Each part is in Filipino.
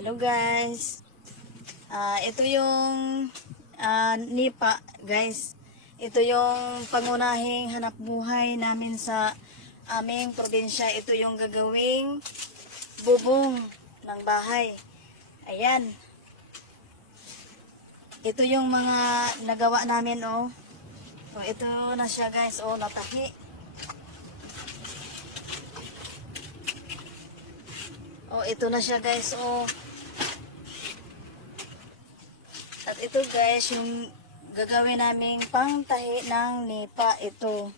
Hello guys. Ah, ito yung ah, nipa, guys. Ito yung pangunahing hanap buhay namin sa aming probinsya. Ito yung gagawing bubong ng bahay. Ayan. Ito yung mga nagawa namin, oh. Oh, ito na siya, guys. Oh, natahi. Oh, ito na siya, guys. Oh. At ito, guys, yung gagawin naming pangtahi ng nipa. Ito.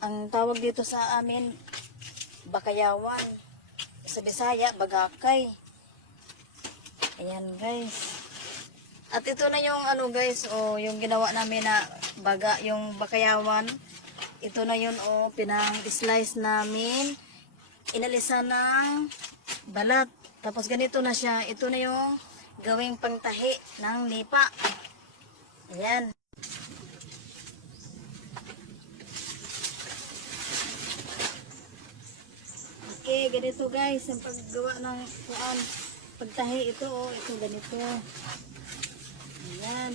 Ang tawag dito sa amin, bakayawan. Sa Bisaya, bagakay. Ayan, guys. At ito na yung ano guys, oh, yung ginawa namin na baga, yung bakayawan. Ito na yun, oh, pinang-slice namin. Inalisan ng balat. Tapos ganito na siya. Ito na yung gawing pangtahi ng nipa. Ayan. Okay, ganito guys, ang paggawa ng kuan, pagtahi ito, oh, ito ganito. Ayan.